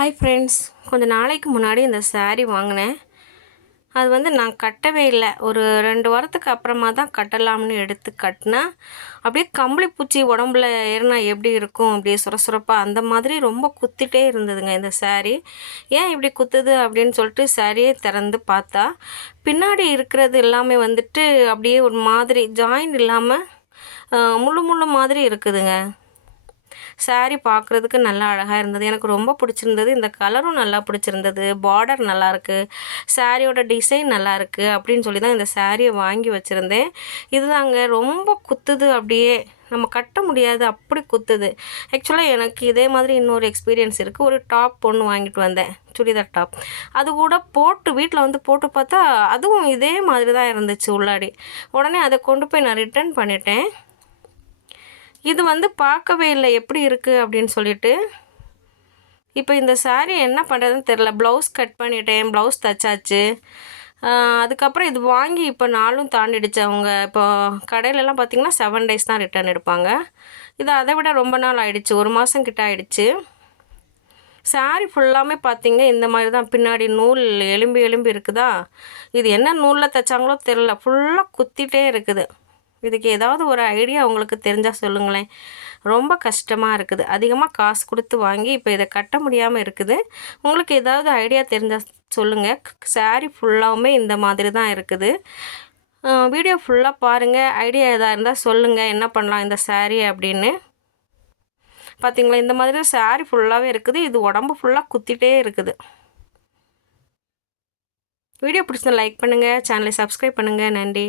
Hi friends கொஞ்சம் நாளைக்கு முன்னாடி இந்த சாரீ வாங்கினேன். அது வந்து நான் கட்டவே இல்லை. ஒரு ரெண்டு வாரத்துக்கு அப்புறமா தான் கட்டலாம்னு எடுத்து கட்டினேன். அப்படியே கம்பளி பூச்சி உடம்புல ஏறினா எப்படி இருக்கும்? அப்படியே சுரசுரப்பாக அந்த மாதிரி ரொம்ப குத்திட்டே இருந்ததுங்க இந்த சாரீ ஏன் இப்படி குத்துது அப்படின்னு சொல்லிட்டு சாரியே திறந்து பார்த்தா பின்னாடி இருக்கிறது எல்லாமே வந்துட்டு அப்படியே ஒரு மாதிரி ஜாயின் இல்லாமல் முள்ளு முள்ளு மாதிரி இருக்குதுங்க. Saree பார்க்குறதுக்கு நல்லா அழகாக இருந்தது. எனக்கு ரொம்ப பிடிச்சிருந்தது. இந்த கலரும் நல்லா பிடிச்சிருந்தது. பார்டர் நல்லாயிருக்கு சாரியோட டிசைன் நல்லாயிருக்கு அப்படின்னு சொல்லி தான் இந்த சாரியை வாங்கி வச்சுருந்தேன். இதுதாங்க. ரொம்ப குத்துது. அப்படியே நம்ம கட்ட முடியாது. அப்படி குத்துது. ஆக்சுவலாக எனக்கு இதே மாதிரி இன்னொரு எக்ஸ்பீரியன்ஸ் இருக்குது ஒரு டாப் ஒன்று வாங்கிட்டு வந்தேன். சுடிதார் டாப் அது கூட போட்டு வீட்டில் வந்து போட்டு பார்த்தா அதுவும் இதே மாதிரி தான் இருந்துச்சு உள்ளாடி. உடனே அதை கொண்டு போய் நான் ரிட்டர்ன் பண்ணிட்டேன். இது வந்து பார்க்கவே இல்லை. எப்படி இருக்குது அப்படின்னு சொல்லிட்டு. இப்போ இந்த சாரீ என்ன பண்ணுறதுன்னு தெரில ப்ளவுஸ் கட் பண்ணிட்டேன். ப்ளவுஸ் தைச்சாச்சு. அதுக்கப்புறம் இது வாங்கி இப்போ நாளும் தாண்டிடுச்சு அவங்க. இப்போ கடையிலலாம் பார்த்தீங்கன்னா செவன் டேஸ் தான் ரிட்டர்ன் எடுப்பாங்க. இது அதை விட ரொம்ப நாள் ஆயிடுச்சு. ஒரு மாதம் கிட்ட ஆயிடுச்சு. saree ஃபுல்லாமே பார்த்தீங்க இந்த மாதிரி தான். பின்னாடி நூல் எலும்பி எலும்பி இருக்குதா? இது என்ன நூலில் தைச்சாங்களோ தெரில ஃபுல்லாக குத்திட்டே இருக்குது. இதுக்கு ஏதாவது ஒரு ஐடியா உங்களுக்கு தெரிஞ்சால் சொல்லுங்களேன். ரொம்ப கஷ்டமாக இருக்குது. அதிகமாக காசு கொடுத்து வாங்கி இப்போ இதை கட்ட முடியாமல் இருக்குது. உங்களுக்கு ஏதாவது ஐடியா தெரிஞ்சால் சொல்லுங்கள் saree ஃபுல்லாகவுமே இந்த மாதிரி தான் இருக்குது. வீடியோ ஃபுல்லாக பாருங்கள் ஐடியா எதாக இருந்தால் சொல்லுங்கள் என்ன பண்ணலாம் இந்த சாரீ அப்படின்னு. பார்த்தீங்களா இந்த மாதிரி saree ஃபுல்லாகவே இருக்குது. இது உடம்பு ஃபுல்லாக குத்திட்டே இருக்குது. வீடியோ பிடிச்சதை லைக் பண்ணுங்கள் சேனலை சப்ஸ்கிரைப் பண்ணுங்கள் நன்றி.